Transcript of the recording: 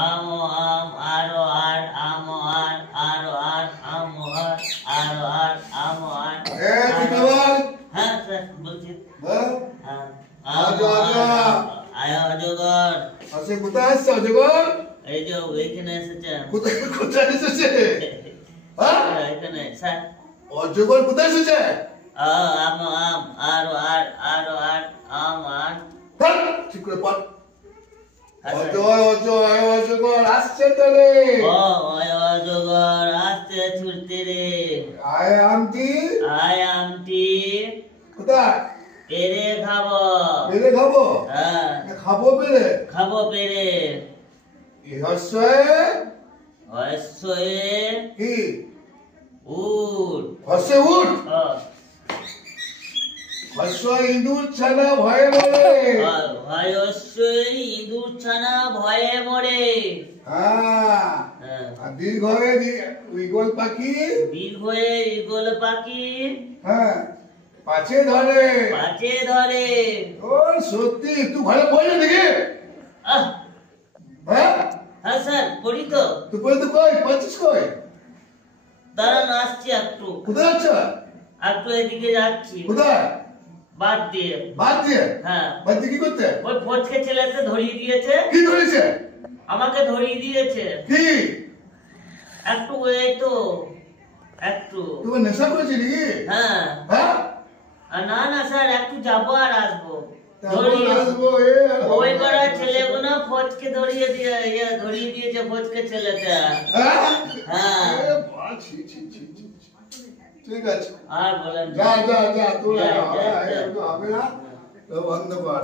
আমো আম আরো আর আমো আর আরো আর আমো আর আরো আর আমো আর হ্যাঁ স্যার বলছি হ্যাঁ আয় অজগর আসে কোথায় আসছে অজগর? এই যে এইখানে এসেছে। কোথায় এসেছে? এখানে স্যার। অজগর কোথায় এসেছে? আমো আম আরো আর আরো আর আম আর ঠিক করে পড়। অজগর আসছে তো রে। অজগর আসছে ছুটতে রে। আয় আমটি কোথায়? পেরে খাবো। পেরে খাবো? হ্যাঁ খাবো পেরে? খাবো পেরে। হর্ষয়ে কি? উট। হর্ষে উট? হর্ষ ইঁদুর ছানা ভয়ে মরে। ইঁদুর ছানা ভয়ে মরে। আর দীর্ঘয়ে ঈগল পাখি। দীর্ঘয়ে ঈগল পাখি। হ্যাঁ পাছে ধরে। ওর সত্যি তুই ঘরে পড়লি নাকি? হ্যাঁ স্যার পড়ি তো। তুই পড়ে তো কই পড়ছিস কই? দাঁড়ান আসছি একটু। কোথায় যাচ্ছ? একটু এদিকে যাচ্ছি। কোথায়? বাদ দিয়ে। হ্যাঁ বাদ দিয়ে কি করতে? ওই ফচকে ছেলেকে ধরিয়ে দিয়েছে। কি ধরেছে? আমাকে ধরিয়ে দিয়েছে। কি? একটু এই তো একটু। তুমি নেশা করেছি নাকি? হ্যাঁ হ্যাঁ না না স্যার একটু যাবো আর আসবো। ওই পাড়া ছেলেগুলো ফচকে ধরিয়ে দিয়েছে ফচকে ছেলেটা। হ্যাঁ ঠিক আছে আর বলেন যা তুই হবে না বন্ধ কর।